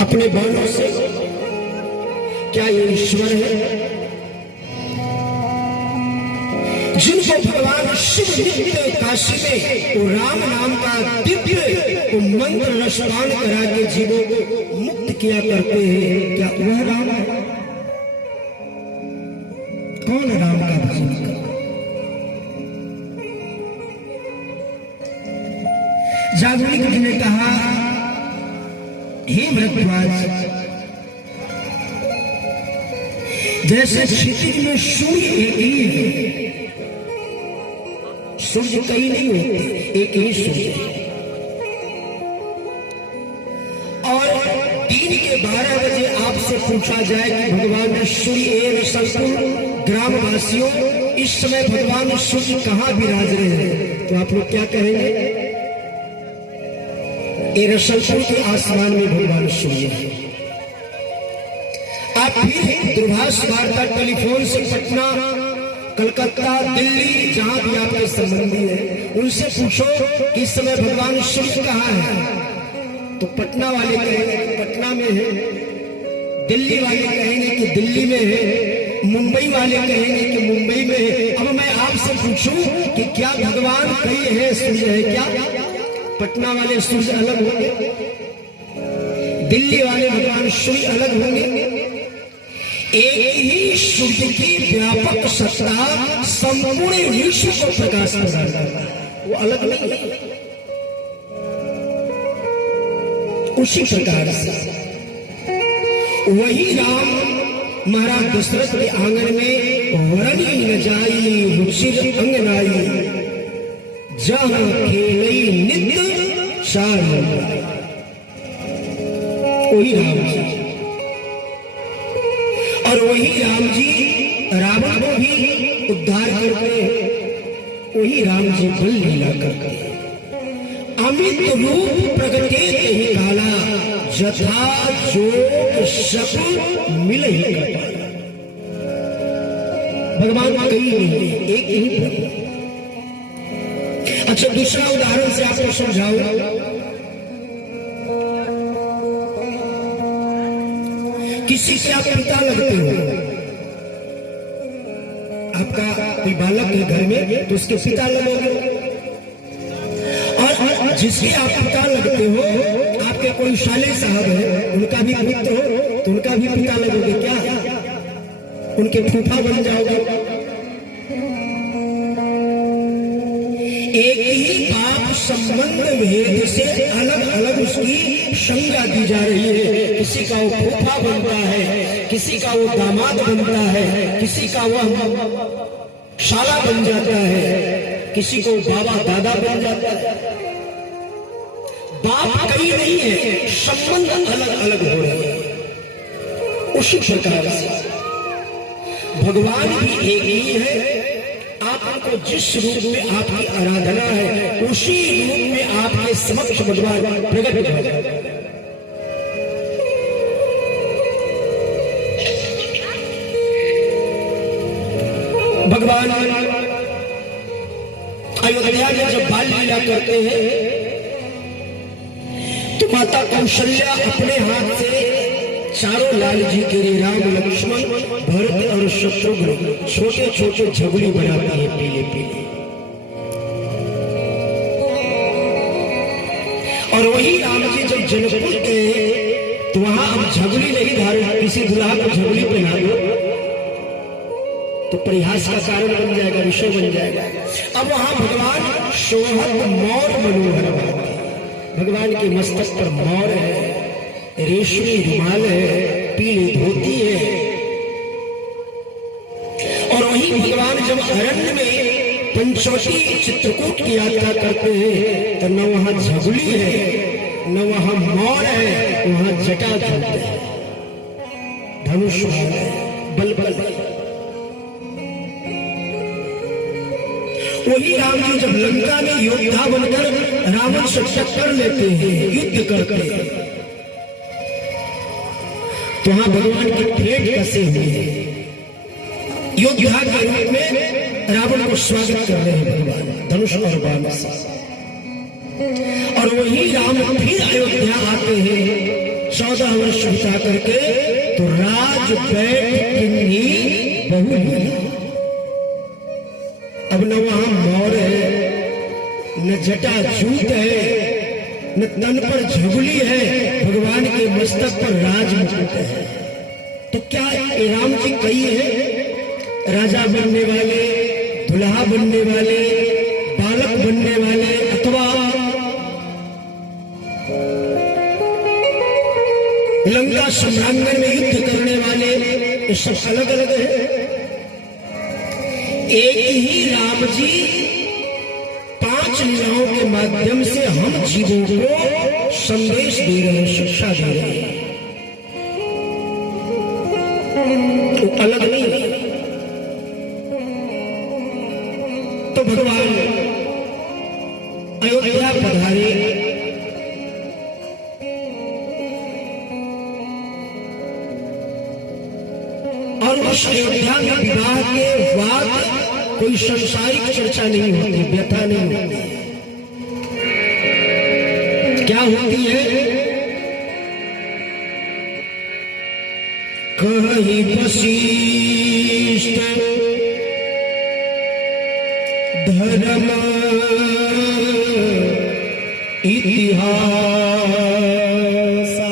अपने बाणों से। क्या ये ईश्वर है जिनको भगवान शिव नित्य काशी में वो राम नाम का दिव्य वो मंत्र रसपान करा के जीवों को मुक्त किया करते हैं? क्या वह राम है? कौन राम का भजन करे? जागरूक जी ने कहा, हे भरद्वाज, जैसे क्षितिज में सूर्य एक ही है, सूर्य कई नहीं होते, एक ही सूर्य है। और दिन के 12 बजे आपसे पूछा जाए कि भगवान सूर्य संपूर्ण ग्रामवासियों इस समय भगवान सूर्य कहाँ विराज रहे हैं, तो आप लोग क्या कहेंगे? ये रसलपुर के आसमान में भगवान सूर्य है। आप फिर दूरभाष वार्ता टेलीफोन से पटना, कलकत्ता, दिल्ली, जहां भी आपके संबंधी है, उनसे पूछो कि इस समय भगवान सूर्य कहाँ है, तो पटना वाले कहेंगे कि पटना में है, दिल्ली वाले कहेंगे कि दिल्ली में है, मुंबई वाले कहेंगे कि मुंबई में है। अब मैं आपसे पूछूं कि क्या भगवान कई है, सूर्य है क्या? पटना वाले सूर्य अलग होंगे, दिल्ली वाले भगवान सूर्य अलग होंगे। एक ही सूर्य की व्यापक सत्ता संपूर्ण विश्व को प्रकाश प्रदान करता है, वो अलग नहीं है। उसी प्रकार से वही राम महाराज दशरथ के आंगन में वरणी न जाई रुचिर अंगनाई, जहां खेलई नित्य चार, वही राम जी। और वही राम जी रावण को भी उद्धार करते हैं, वही राम जी बल लीला करते हैं। अमित रूप प्रगटे ही काला, जथा जोग सब मिल ही कपाला। भगवान कहीं नहीं, एक ही। अच्छा, दूसरा उदाहरण से आपको समझाऊं। किसी से आप पिता लगते हो, आपका कोई बालक है घर में, तो उसके पिता लगोगे। और जिसके आप पिता लगते हो, आपके कोई साले साहब है, उनका भी पुत्र हो, तो उनका भी पिता लगोगे क्या? उनके फूफा बन जाओगे। एक ही बाप संबंध भेद से अलग अलग उसकी संज्ञा दी जा रही है। किसी का वो फूफा बनता है, किसी का वो दामाद बनता है, किसी का वो शाला बन जाता है, किसी को बाबा दादा बन जाता है। बाप कई नहीं है, संबंध अलग अलग हो रहे हैं। उसी प्रकार से भगवान भी एक ही है। आपको जिस रूप में आपकी आराधना है, उसी रूप में आपके समक्ष भगवान प्रकट हो जाए। भगवान अयोध्या में जब बाल लीला करते हैं, तो माता कौशल्या अपने हाथ से चारों लाल जी के लिए राम, लक्ष्मण, भरत और शत्रुघ्न छोटे छोटे झगुली बनाती है, पीले पीले। और वही राम जी जब जनकपुर गए, तो वहां अब झगुली नहीं धारण, किसी दुल्हा को झगुली पहना दो तो परिहास का कारण बन जाएगा, विषय बन जाएगा। अब वहां भगवान शोभत मोर मनोहर, भगवान के मस्तक पर मोर है, रेशमी रुमाल है, पीली धोती है। और वही भगवान जब अरण्य में पंचवटी चित्रकूट की यात्रा करते हैं, तो न वहां झगुली है, न वहां मोर है, वहां जटा झूलते हैं, धनुष है, बल बल। वही राम जी जब लंका में योद्धा बनकर रावण से टक्कर लेते हैं, युद्ध करते हैं, तो वहां भगवान की भेंट कसे हुए हैं, योद्धा के रूप में रावण को स्वागत कर रहे हैं भगवान धनुष और बाण से। और वही राम फिर अयोध्या आते हैं, 14 वर्ष बिता करके तो राज बैठ किन्नी बहु लिया। अब न वहां मोर है, न जटा जूत है, न तन पर झुगली है, भगवान के मस्तक पर राज मुकुट है। तो क्या राम जी कही है राजा बनने वाले, दुल्हा बनने वाले, बालक बनने वाले अथवा लंका सम्रांगण में युद्ध करने वाले, ये सब अलग अलग है। एक ही राम जी 5 लीलाओं के माध्यम से हम जीवों को संदेश दे रहे हैं, शिक्षा दे रहे हैं, तो अलग नहीं है। तो भगवान अयोध्या पधारे, और उस अयोध्या में विवाह के बाद कोई सांसारिक चर्चा नहीं होती, व्यथा नहीं होती। क्या होती है? कहीं वशिष्ठ धर्म इतिहास